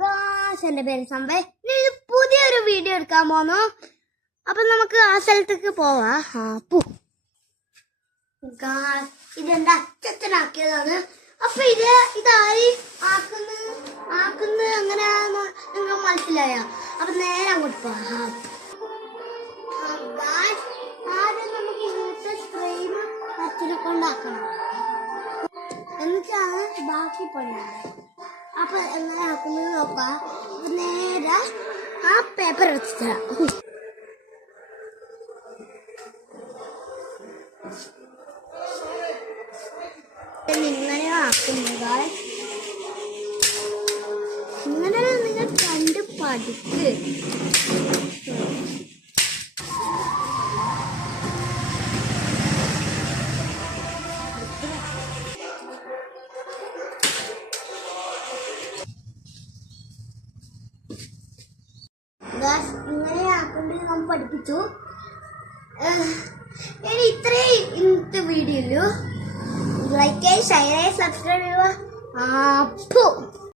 Guys, എൻ്റെ പേര് സംഭവം. ഇത് പുതിയൊരു വീഡിയോ എടുക്കാൻ പോന്നു. അപ്പൊ നമുക്ക് ആ സ്ഥലത്തേക്ക് പോവാ. ഇതെന്റെ അച്ഛനാക്കിയതാണ്. അപ്പൊ ഇതായി ആക്കുന്ന അങ്ങനെ നിങ്ങൾ മനസ്സിലായ. അപ്പൊ നേരെ അങ്ങോട്ട് പോവാം. ആദ്യം നമുക്ക് ഇങ്ങനത്തെ ഫ്രെയിം അച്ഛനെ കൊണ്ടാക്കണം, എന്നിട്ടാണ് ബാക്കി പണിയാണ്. അപ്പൊ എങ്ങനെ ആക്കുന്നത് നോക്കാം. നേരെ ആ പേപ്പർ എടുത്തിട്ട് ഇങ്ങനെ ആക്കുന്നത്. ഇങ്ങനെ നിങ്ങൾ കണ്ട് പഠിക്ക്. ഇങ്ങനെ ആക്കൊണ്ട് നമ്മൾ പഠിപ്പിച്ചു. ഇനി ഇത്രയും ഇന്നത്തെ വീഡിയോയില് ലൈക്ക് ചെയ്യുക, ഷെയർ ചെയ്യുക, സബ്സ്ക്രൈബ് ചെയ്യുക.